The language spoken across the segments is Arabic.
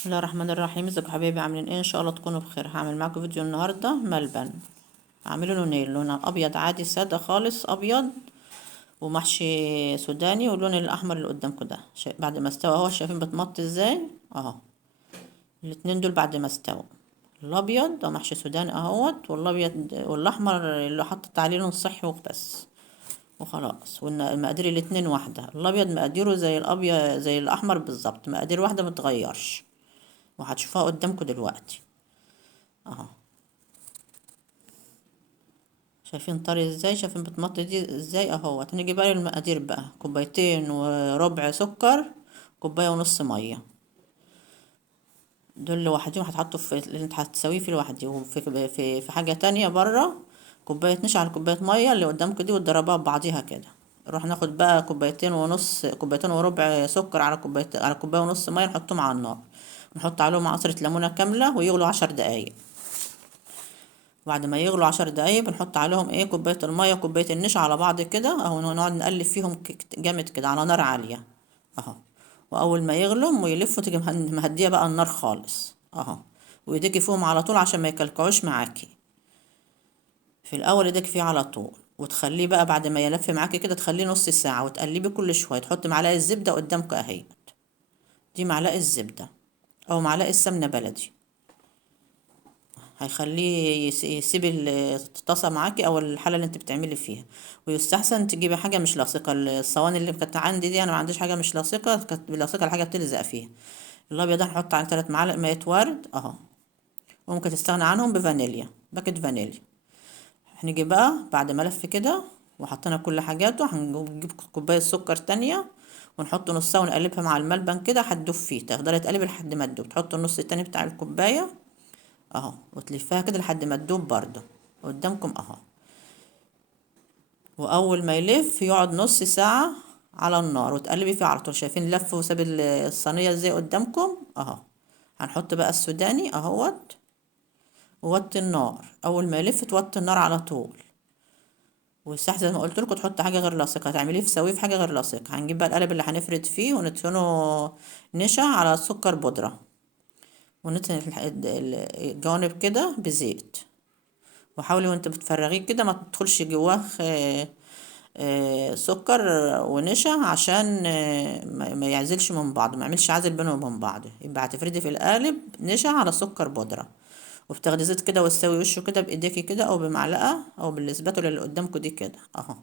بسم الله الرحمن الرحيم. ازيكم يا حبايبي؟ عاملين ايه؟ ان شاء الله تكونوا بخير. هعمل معاكم فيديو النهارده ملبن. هعمله لونين، لون ابيض عادي ساده خالص ابيض ومحشي سوداني، واللون الاحمر اللي قدامكم ده بعد ما استوى اهو. شايفين بتمط ازاي اهو؟ الاتنين دول بعد ما استوى. الابيض ده محشي سوداني اهوت، والابيض والاحمر اللي حطيت عليه لون صحي وبس وخلاص. والمقادير الاتنين واحده. الابيض مقاديره زي الابيض زي الاحمر بالظبط، مقادير واحده متغيرش، وهتشوفوها قدامكم دلوقتي اهو. شايفين طري ازاي؟ شايفين بتمط دي ازاي اهو؟ هنيجي بقى للمقادير بقى. كوبايتين وربع سكر، كوبايه ونص ميه. دول لوحدهم هتحطوا في اللي انت هتسويه في لوحدي، وفي حاجه تانية بره كوبايه نشا على كوبايه ميه اللي قدامكم دي، وتضربوها ببعضيها كده. نروح ناخد بقى كوبايتين ونص، كوبايتين وربع سكر على كوبايه ونص ميه، نحطهم على النار. نحط عليهم عصرة ليمونة كاملة ويغلوا 10 دقايق. بعد ما يغلوا 10 دقايق بنحط عليهم ايه؟ كوباية المية وكوباية النشا على بعض كده اهو، نقعد نقلب فيهم جامد كده على نار عالية اهو. واول ما يغلوا ويلفوا تيجي مهدية بقى النار خالص اهو، وايديكي فيهم على طول عشان ما يكلكعوش معاكي. في الاول ايديك فيه على طول، وتخليه بقى بعد ما يلف معاكي كده تخليه نص ساعة، وتقلبي كل شوية. تحطي معلقة زبدة قدامك اهي، دي معلقة زبدة او معلقة سمنة بلدي، هيخليه يسيب الطاسه معاكي او الحله اللي انت بتعملي فيها. ويستحسن تجيبي حاجه مش لاصقه. الصواني اللي كانت عندي دي انا ما عنديش حاجه مش لاصقه، كانت لاصقه الحاجه بتلزق فيها. الابيض ده هنحط على 3 معالق ميه ورد اهو، وممكن تستغنى عنهم بفانيليا، باكت فانيليا. هنيجي بقى بعد ما لف كده وحطينا كل حاجاته، هنجيب كوبايه سكر تانية ونحط نصها ونقلبها مع الملبن كده هتدوب فيه. تفضلي تقلبي لحد ما تدوب، تحط النص التاني بتاع الكوبايه اهو، وتلفها كده لحد ما تدوب برضه قدامكم اهو. واول ما يلف يقعد نص ساعة على النار وتقلبي فيه على طول. شايفين لف وساب الصينية ازاي قدامكم اهو؟ هنحط بقى السوداني اهوت، ووطي النار. اول ما يلف توطي النار على طول. والصح زي ما قلت لكم تحط حاجه غير لاصقه، هتعمليه في سويه في حاجه غير لاصقه. هنجيب بقى القالب اللي هنفرد فيه وندهنه نشا على سكر بودره، وندهن الجوانب كده بزيت. وحاولي وانت بتفرغيه كده ما تدخلش جواه سكر ونشا، عشان ما يعزلش من بعض، ما يعملش عزل بينهم وبين بعض. يبقى هتفردي في القالب نشا على سكر بودره، وبتاخدي زيت كده وتسوي وشه كده بايديكي كده او بمعلقه او بالاسباتولا اللي قدامكم دي كده اهو.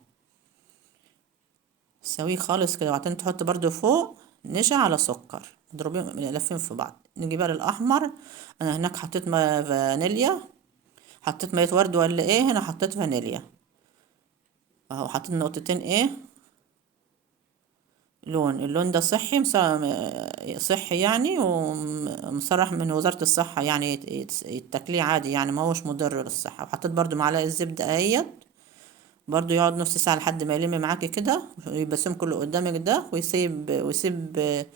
تسويه خالص كده، وبعدين تحط برضو فوق نشا على سكر، اضربيهم لافين في بعض. نيجي بقى للاحمر. انا هناك حطيت فانيليا، حطيت ميه ورد ولا ايه؟ هنا حطيت فانيليا اهو. حطيت نقطتين ايه؟ اللون ده صحي، صحي يعني، ومصرح من وزارة الصحة يعني، يتاكليه عادي يعني، ما هوش مضر للصحة. وحطيت برضو معلقة زبدة اهيت برضو، يقعد نص ساعة لحد ما يلم معاكي كده، يبقى سمكه اللي قدامك ده، ويسيب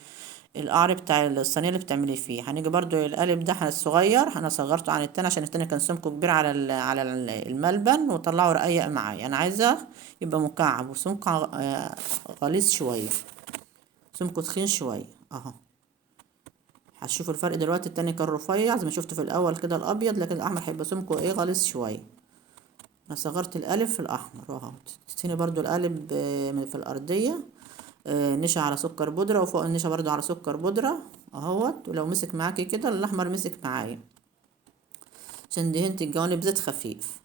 القعر بتاع الصينية اللي بتعملي فيه. هنيجي برضو القالب ده الصغير انا صغرته عن التاني عشان التاني كان سمكه كبير على الملبن، وطلعه رقيق معايا. انا عايزة يبقى مكعب وسمكه غليظ شوية، سمكه تخين شوية اهو. هتشوفوا الفرق دلوقتي. التاني كان رفيع زي ما شفت في الاول كده الابيض، لكن الاحمر هيبقى سمكه ايه؟ غليظ شوية. انا صغرت القالب في الاحمر اهو. تستني برضو القالب في الارضية نشا على سكر بودرة، وفوق النشا برضو على سكر بودرة اهوت. ولو مسك معاكي كده الاحمر مسك معايا، عشان دهنت الجوانب زيت خفيف.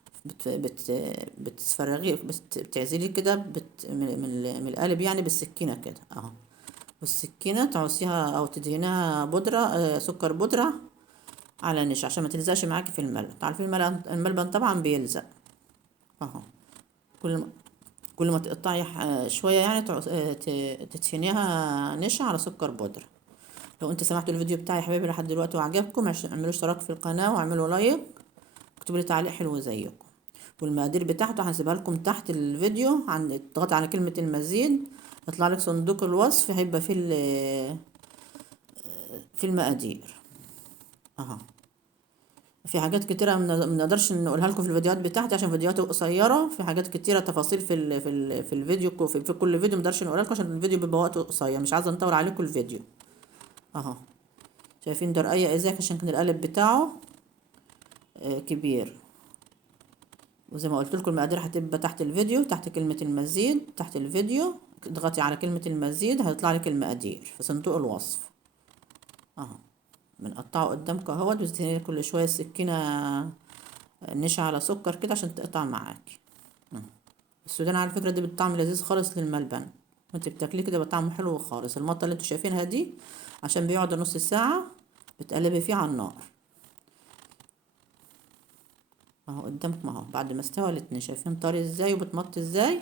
بتفرغيه، بتعزليه كده من القالب يعني بالسكينة كده اهو. والسكينة تعصيها او تدهنها بودرة سكر بودرة على نشا عشان ما تلزقش معاكي في الملبن. عارفين الملبن طبعا بيلزق اهو. كل ما كل ما تقطعي شوية يعني تدهنيها نشا على سكر بودرة. لو انت سمعتوا الفيديو بتاعي يا حبايبي لحد دلوقتي وعجبكم، اعملوا اشتراك في القناة واعملوا لايك، اكتبوا لي تعليق حلو زيكم. والمقادير بتاعته هسيبها لكم تحت الفيديو، تضغط على كلمة المزيد يطلع لك صندوق الوصف، هيبقى فيه في المقادير اهو. في حاجات كتيرة ما نقدرش نقولها لكم في الفيديوهات بتاعتي عشان فيديوهات قصيرة. في حاجات كتيرة تفاصيل في الفيديو، في كل فيديو ما نقدرش نقولها لكم عشان الفيديو بيبقى وقته قصير، مش عايزة نطول عليكم الفيديو اهو. شايفين درقية ازاي عشان كان القالب بتاعه كبير. وزي ما قلت لكم المقادير هتبقى تحت الفيديو، تحت كلمة المزيد تحت الفيديو، اضغطي على كلمة المزيد هيطلع لك المقادير في صندوق الوصف اهو. بنقطعه قدامكم اهوت، بتدهني كل شوية السكينة نشا على سكر كده عشان تقطع معاكي. السودان على فكرة دي بالطعم لذيذ خالص للملبن، وانت بتاكليه كده بطعم حلو خالص. المطة اللي انتوا شايفينها دي عشان بيقعد نص ساعة بتقلبي فيه على النار اهو قدامكم اهو. بعد ما استوى الاتنين شايفين طري ازاي وبتمط ازاي.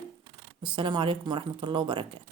والسلام عليكم ورحمة الله وبركاته.